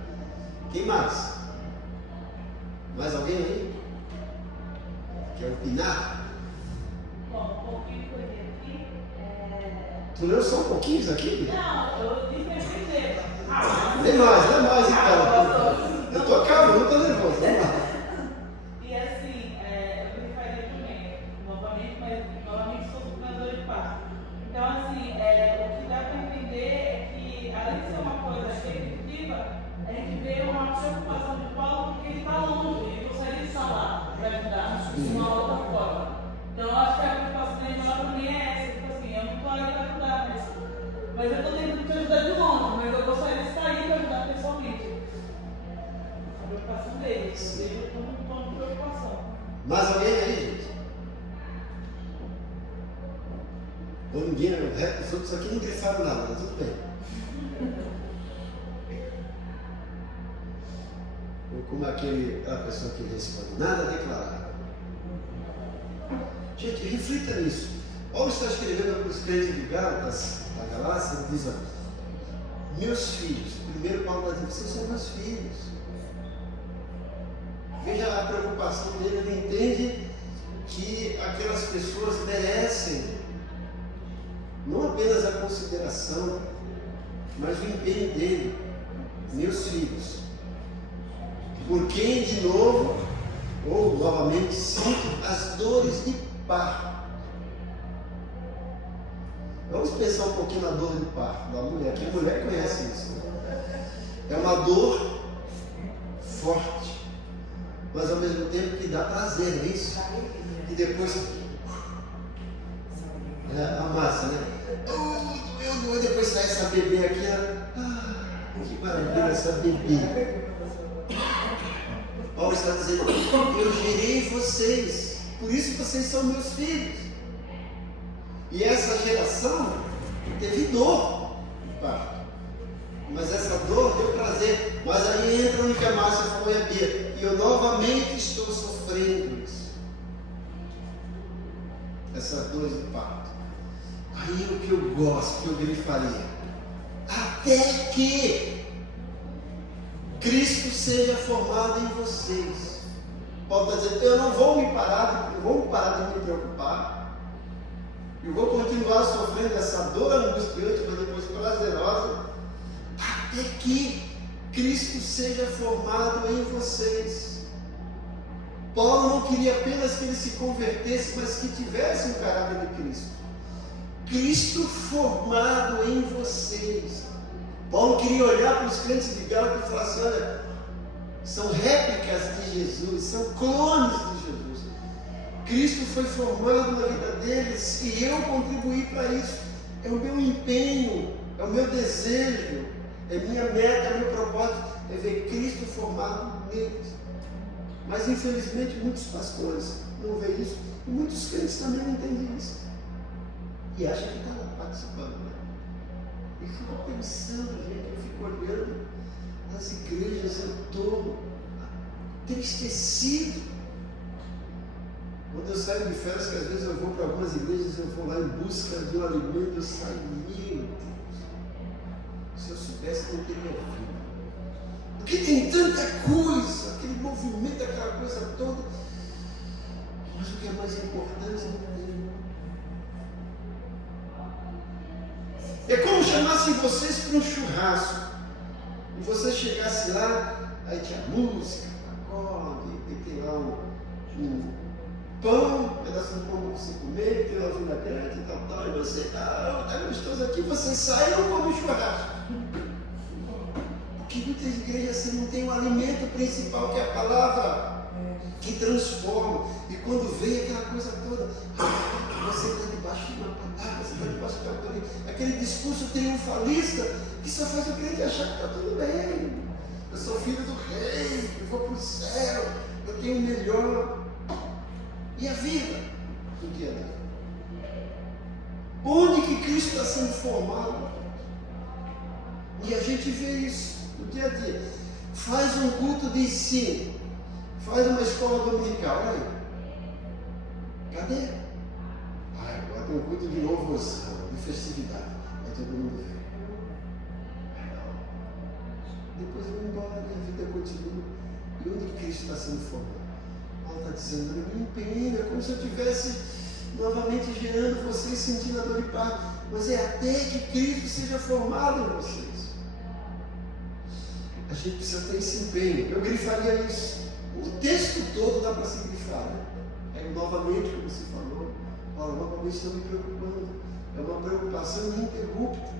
Quem mais? Mais alguém aí? Quer opinar? Bom, um pouquinho que eu li aqui. Tu leu só um pouquinho isso aqui? Não, eu disse que primeiro. Lê mais então. Eu tô calmo, eu não tô nervoso. Vamos lá. E assim, eu me faria também, novamente, mas novamente sou sofredora de parto. Então, assim, o que dá para entender é que, além de ser uma coisa repetitiva, a gente vê uma preocupação de Paulo porque ele está longe, ele gostaria de estar lá para ajudar de uma outra forma. Então, eu acho que a preocupação dele maior também é essa, tipo assim, eu não estou aí para ajudar, mas eu estou tentando te ajudar de longe, mas eu gostaria de estar aí para ajudar pessoalmente. A preocupação dele, eu vejo como um tom de preocupação. Mais alguém aí, gente? Ou ninguém, os outros aqui não grifaram nada, mas tudo bem. Ou como aquela pessoa que responde, nada a declarar. Gente, reflita nisso. Paulo está escrevendo para os crentes de Gálatas, da Galácia, ele diz, ó, meus filhos, primeiro Paulo está dizendo, vocês são meus filhos. Veja a preocupação dele, ele entende que aquelas pessoas merecem não apenas a consideração, mas o empenho dele, meus filhos, por quem de novo, ou novamente, sinto as dores de parto. Vamos pensar um pouquinho na dor de parto da mulher, que a mulher conhece isso. Né? É uma dor forte, mas ao mesmo tempo que dá prazer, não é isso? E depois a massa, né? Doeu, depois sai essa bebê aqui, que maravilha essa bebê. Paulo está dizendo, eu gerei vocês, por isso vocês são meus filhos. E essa geração teve dor de parto, mas essa dor deu prazer. Mas aí entra o que a Márcia falou e a Bia, e eu novamente estou sofrendo isso, essas dores de parto. Aí o que eu gosto, que eu grifaria, até que Cristo seja formado em vocês. Paulo está dizendo, eu não vou parar de me preocupar. Eu vou continuar sofrendo essa dor angustiante, mas depois prazerosa, até que Cristo seja formado em vocês. Paulo não queria apenas que ele se convertesse, mas que tivesse o caráter de Cristo. Cristo formado em vocês. Paulo queria olhar para os crentes de Gálatas e falar assim, olha, são réplicas de Jesus, são clones de Jesus. Cristo foi formado na vida deles e eu contribuí para isso. É o meu empenho, é o meu desejo, é minha meta, é meu propósito, é ver Cristo formado neles. Mas infelizmente muitos pastores não veem isso e muitos crentes também não entendem isso. E acham que está lá participando, né? E fico pensando, gente, eu fico olhando as igrejas, eu estou entristecido. Quando eu saio de férias, que às vezes eu vou para algumas igrejas, eu vou lá em busca de um alimento, eu saio, meu Deus, se eu soubesse, eu não teria vindo. Porque tem tanta coisa, aquele movimento, aquela coisa toda, mas o que é mais importante não tem. É como chamassem vocês para um churrasco, e você chegasse lá, aí tinha música, acorde, e tem lá um pão, um pedaço de pão para você comer, tem lá o vinagrete e tal, e você, tá gostoso aqui, você sai e não come o churrasco. Porque muitas igrejas assim não tem o alimento principal, que é a palavra, que transforma. E quando vem aquela coisa toda, você está debaixo de uma palavra, você está debaixo de uma aquele discurso triunfalista que só faz o crente achar que está tudo bem. Eu sou filho do rei, eu vou para o céu, eu tenho o melhor. E a vida do dia a dia? Onde que Cristo está sendo formado? E a gente vê isso no dia a dia. Faz um culto de ensino, faz uma escola dominical, olha aí. Cadê? Agora tem um culto de louvorzão, de festividade. Aí todo mundo vem. Depois eu vou embora, minha vida continua. E onde Cristo está sendo formado? Paulo está dizendo, não me empenha, como se eu estivesse novamente gerando vocês, sentindo a dor e paz. Mas é até que Cristo seja formado em vocês. A gente precisa ter esse empenho. Eu grifaria isso. O texto todo dá para se grifar, né? É novamente, como você falou, Paulo, novamente estou me preocupando. É uma preocupação ininterrupta.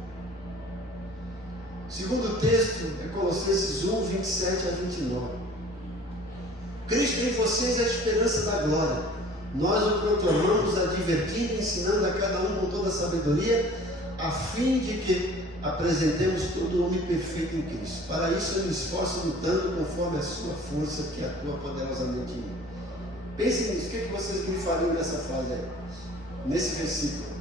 O segundo texto é Colossenses 1, 27 a 29. Cristo em vocês é a esperança da glória. Nós o proclamamos, advertindo e ensinando a cada um com toda a sabedoria, a fim de que apresentemos todo homem perfeito em Cristo. Para isso eu me esforço lutando conforme a sua força que atua poderosamente em mim. Pensem nisso, o que vocês me fariam nessa frase aí? Nesse versículo.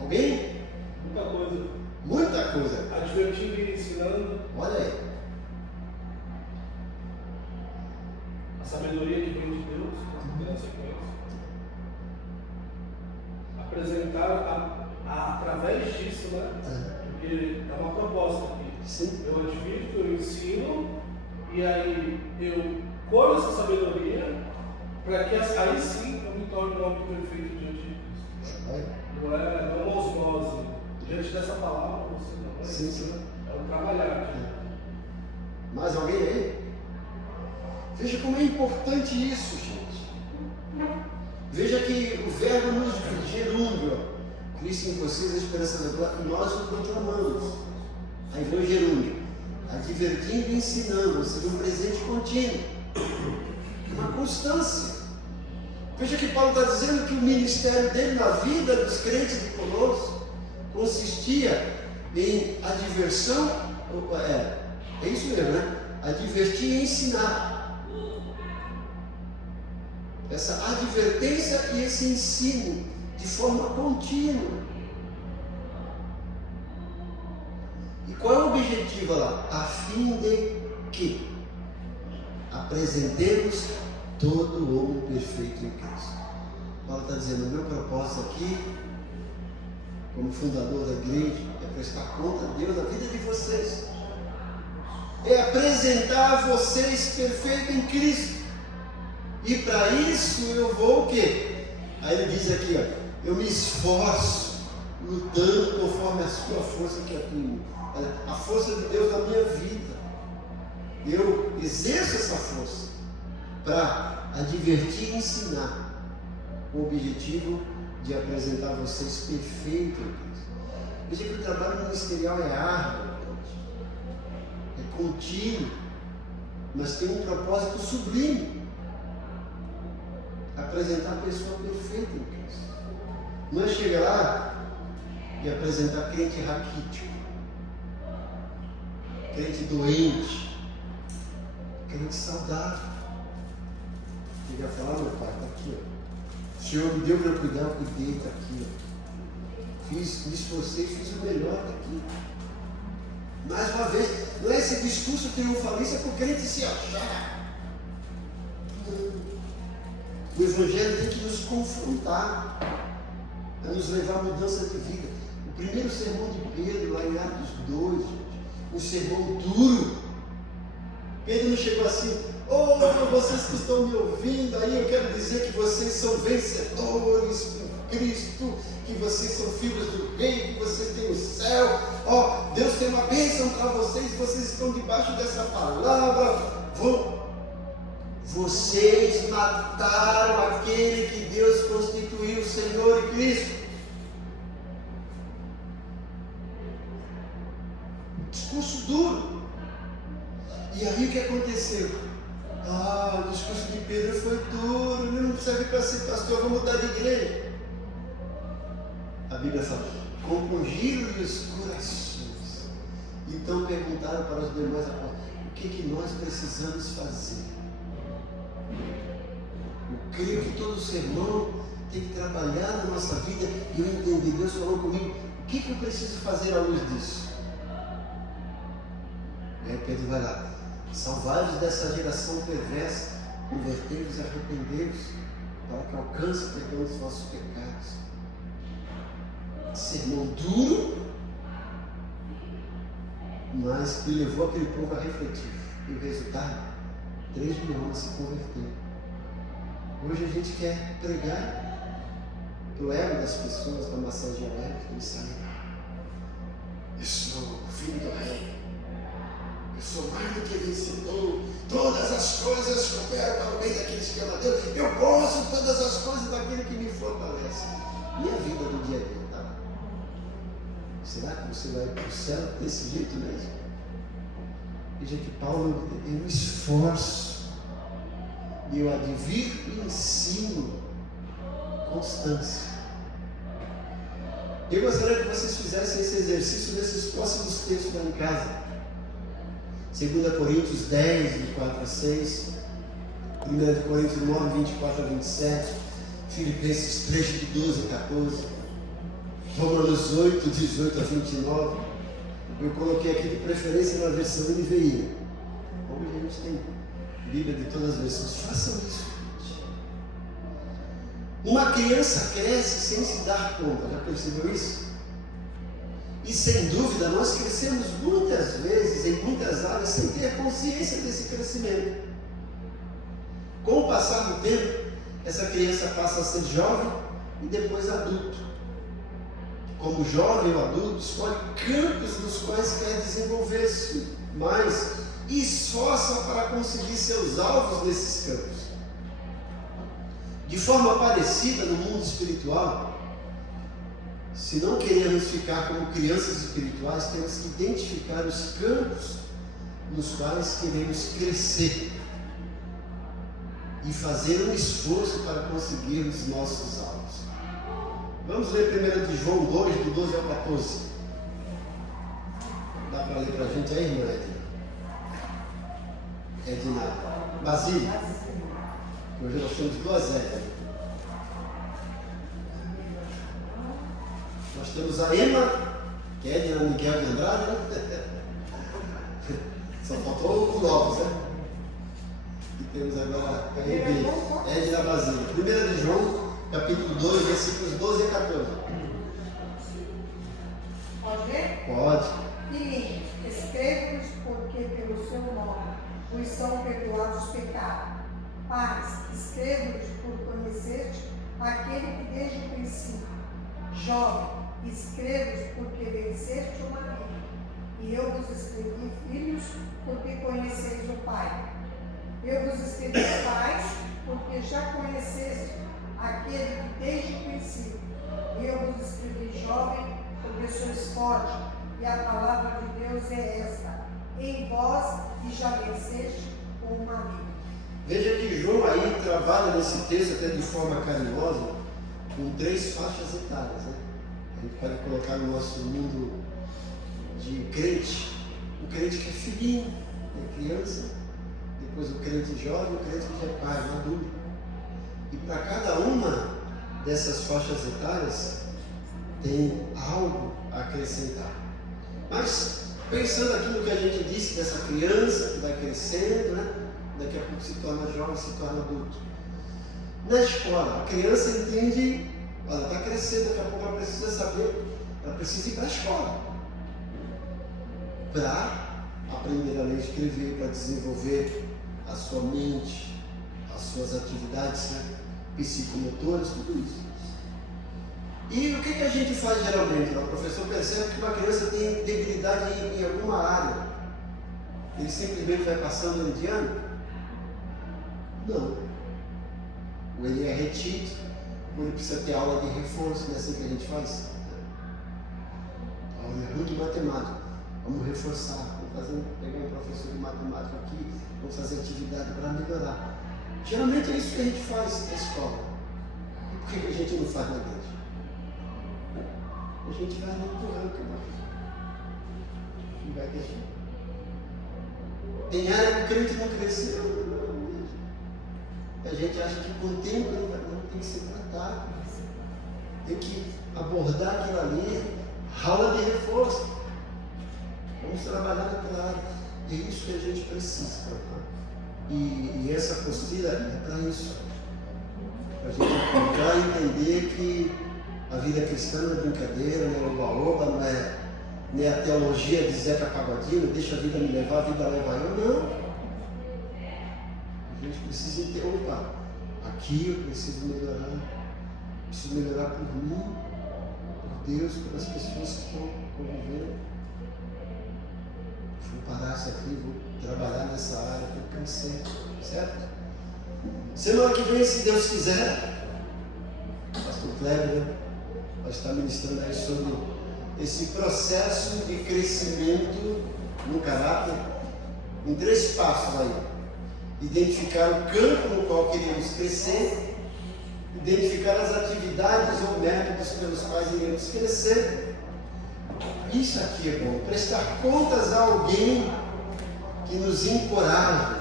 Alguém? Muita coisa. Muita coisa. Advertindo e ensinando. Olha aí. A sabedoria que vem de Deus, na sequência. Apresentar através disso, né? Porque é uma proposta aqui. Sim. Eu advirto, eu ensino, e aí eu colho essa sabedoria para que aí sim eu me torne um homem perfeito diante de Cristo. Não é uma osmose. Diante dessa palavra, você não é. Sim, sim. É um trabalhar. Mais alguém aí? Veja como é importante isso, gente. Veja que o verbo nos gerúndio, Cristo em vocês, a esperança da glória, nós o proclamamos. Aí vem o gerúndio, advertindo e ensinando, ou seja, um presente contínuo, uma constância. Veja que Paulo está dizendo que o ministério dele na vida dos crentes de Colossos consistia em adversão, é isso mesmo, né? Advertir e ensinar. Essa advertência e esse ensino de forma contínua. E qual é o objetivo lá? A fim de que apresentemos todo o homem perfeito em Cristo. Paulo está dizendo, o meu propósito aqui, como fundador da igreja, é prestar conta a Deus da vida de vocês. É apresentar vocês perfeitos em Cristo. E para isso eu vou o quê? Aí ele diz aqui, ó, eu me esforço lutando conforme a sua força que atua em mim. A força de Deus na minha vida. Eu exerço essa força para advertir e ensinar, com o objetivo de apresentar vocês perfeitos em Cristo. Veja que o trabalho ministerial é árduo, é contínuo, mas tem um propósito sublime: apresentar a pessoa perfeita em Cristo. Não é chegar lá e apresentar crente raquítico, crente doente, crente saudável. Ele ia falar, meu pai, está aqui, ó. O Senhor me deu para eu cuidar, eu cuidei, está aqui, ó. Me esforcei, fiz o melhor, está aqui. Mais uma vez, não é esse discurso triunfalista para o crente se achar. O Evangelho tem que nos confrontar, a nos levar à mudança de vida. O primeiro sermão de Pedro, lá em Atos 2, um sermão duro. Pedro não chegou assim, vocês que estão me ouvindo, aí eu quero dizer que vocês são vencedores por Cristo, que vocês são filhos do Rei, que vocês têm o céu, Deus tem uma bênção para vocês, vocês estão debaixo dessa palavra, vocês mataram aquele que Deus constituiu Senhor e Cristo. Discurso duro. E aí o que aconteceu? O discurso de Pedro foi duro, ele não serve para ser pastor, vou mudar de igreja. A Bíblia fala, compungiram-lhe os corações. Então perguntaram para os demais apóstolos, o que nós precisamos fazer? Eu creio que todo sermão tem que trabalhar na nossa vida e eu entendi, Deus falou comigo, o que eu preciso fazer à luz disso? E aí Pedro vai lá, salvai-vos dessa geração perversa, convertei-vos e arrependei-vos, para que alcance o perdão dos vossos pecados. Sermão duro, mas que levou aquele povo a refletir. E o resultado, 3 mil almas se converteram. Hoje a gente quer pregar pro ego das pessoas, para massagear o ego, eles saem. Eu sou filho do Rei. Eu sou mais do que vencedor. Todas as coisas cooperam para o bem daqueles que amam a Deus. Eu posso todas as coisas daquele que me fortalece. E a vida do dia a dia, tá? Será que você vai para o céu desse jeito mesmo? Veja que Paulo, eu esforço, eu advirto e ensino constância. Eu gostaria que vocês fizessem esse exercício nesses próximos textos lá em casa. 2 Coríntios 10, 24 a 6, 1 Coríntios 9, 24 a 27, Filipenses 3, de 12 a 14, Romanos 8, 18 a 29. Eu coloquei aqui de preferência na versão NVI. Hoje a gente tem Bíblia de todas as versões. Façam isso, gente. Uma criança cresce sem se dar conta. Já percebeu isso? E sem dúvida nós crescemos muitas vezes, em muitas áreas, sem ter consciência desse crescimento. Com o passar do tempo, essa criança passa a ser jovem e depois adulto. Como jovem ou adulto, escolhe campos nos quais quer desenvolver-se mais e esforça para conseguir seus alvos nesses campos. De forma parecida no mundo espiritual, se não queremos ficar como crianças espirituais, temos que identificar os campos nos quais queremos crescer e fazer um esforço para conseguirmos nossos alvos. Vamos ler 1 de João 2, do 12 ao 14. Dá para ler para a gente aí, irmã Edna? Basílio. Hoje nós temos 2 Edna. Nós temos a Emma, que é Edna Miguel de Andrade, né? Só faltou o Lopes, né? E temos agora a Edna Basílio. 1 de João, capítulo 2, versículos 12 a 14. Pode ler? Pode. Filhinhos, escrevo-vos porque pelo seu nome vos são perdoados os pecados. Pais, escrevo-vos por conhecer-te aquele que desde o princípio. Jovem, escrevo-vos porque venceste o maligno. E eu vos escrevi, filhos, porque conheceis o Pai. Eu vos escrevi, pais, porque já conheceste aquele que desde o princípio. E eu vos escrevi, jovem, porque sois forte, e a palavra de Deus é esta, em vós, e já venceste o maligno. Veja que João aí trabalha nesse texto até de forma carinhosa, com 3 faixas etárias, né? A gente pode colocar no nosso mundo de crente, o crente que é filhinho, é criança, depois o crente jovem, o crente que já é pai, maduro. para cada uma dessas faixas etárias tem algo a acrescentar. Mas, pensando aqui no que a gente disse dessa criança que vai crescendo, né? Daqui a pouco se torna jovem, se torna adulto. Na escola, a criança entende, ela está crescendo, daqui a pouco ela precisa saber, ela precisa ir para a escola para aprender a ler e escrever, para desenvolver a sua mente, as suas atividades, né, psicomotoras, tudo isso. E o que a gente faz geralmente? O professor percebe que uma criança tem debilidade em alguma área. Ele simplesmente vai passando ele de ano? Não. Ou ele é retido, ou ele precisa ter aula de reforço, não é assim que a gente faz? Aula é ruim de matemática. Vamos reforçar, pegar um professor de matemática aqui, vamos fazer atividade para melhorar. Geralmente é isso que a gente faz na escola. E por que a gente não faz na igreja? A gente vai empurrando e vai deixando. Tem área que o crente não cresceu. A gente acha que com o tempo não tem que ser tratado. Tem que abordar aquilo ali, aula de reforço. Vamos trabalhar naquela área. É isso que a gente precisa. E essa apostila é para isso. Para a gente encontrar e entender que a vida cristã não é brincadeira, não é oba-oba, não é a teologia de Zeca Pagodinho, deixa a vida me levar, a vida leva eu, não. A gente precisa entender, opa, aqui eu preciso melhorar por mim, por Deus, pelas pessoas que estão convivendo. Vou parar isso aqui, vou trabalhar nessa área, vou crescer, certo? Semana que vem, se Deus quiser, o pastor Kleber vai estar ministrando aí sobre esse processo de crescimento no caráter, em 3 passos aí. Identificar o campo no qual queremos crescer, identificar as atividades ou métodos pelos quais iremos crescer. Isso aqui é bom, prestar contas a alguém que nos encoraje,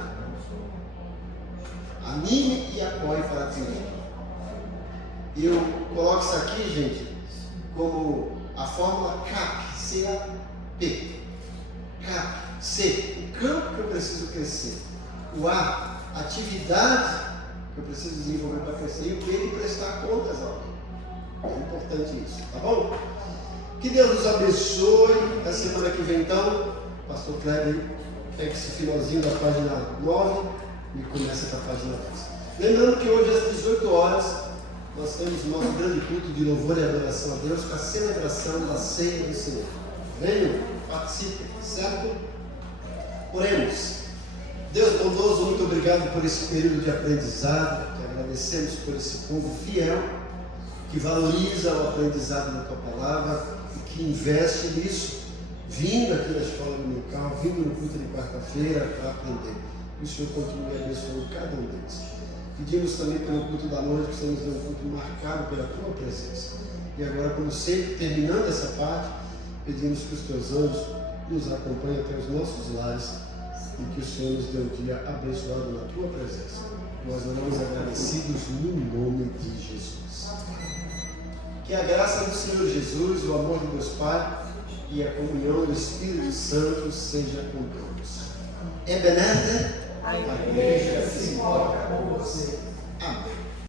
anime e apoie para atingir. Eu coloco isso aqui, gente, como a fórmula CAP, C-A-P. CAP, C, o campo que eu preciso crescer. O A, atividade que eu preciso desenvolver para crescer. E o B, de prestar contas a alguém. É importante isso, tá bom? Que Deus nos abençoe. Na semana que vem, então, pastor Kleber pega esse finalzinho da página 9 e começa com a página 10. Lembrando que hoje às 18 horas nós temos o nosso grande culto de louvor e adoração a Deus com a celebração da ceia do Senhor. Venham, participem, certo? Oremos. Deus bondoso, muito obrigado por esse período de aprendizado, que agradecemos por esse povo fiel, que valoriza o aprendizado da Tua Palavra e que investe nisso, vindo aqui na escola dominical, vindo no culto de quarta-feira para aprender. Que o Senhor continue abençoando cada um deles. Pedimos também pelo culto da noite, que estamos dando um culto marcado pela Tua presença. E agora, como sempre, terminando essa parte, pedimos que os Teus anjos nos acompanhem até os nossos lares e que o Senhor nos dê um dia abençoado na Tua presença. Nós oramos agradecidos no nome de Jesus. Que a graça do Senhor Jesus, o amor de Deus Pai e a comunhão do Espírito Santo seja com todos. Ebenezer, a igreja se importa com você.